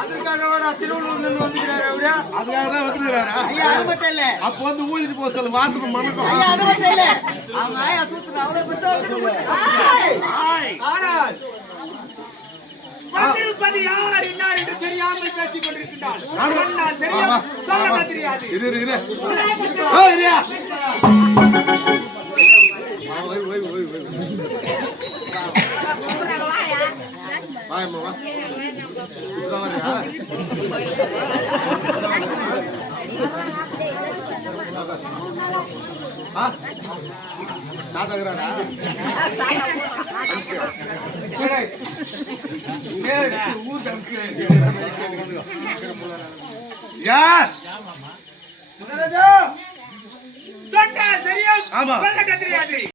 அதுக்காக திருவள்ளூர்ல இருந்து வந்துக்கிறாரு அவரு. அதுக்காக தான் வந்துக்கிறாரா? ஐயா அது மட்டும் இல்ல. அப்ப வந்து ஊழிட்டு போக சொல்லு, வாசம் மணக்கும். ஐயா அது மட்டும் இல்ல. அவங்க ஆயா சூத்துற அவளை பத்தி ஆனால் வந்திருப்பது யார் இன்னார் என்று தெரியாமல் பேசிக் கொண்டிருக்கிறார். சொன்னால் தெரியும், சொல்ல தெரியாது. இரு இரு சொன்னால் தெரியும், சொல்ல தெரியாது.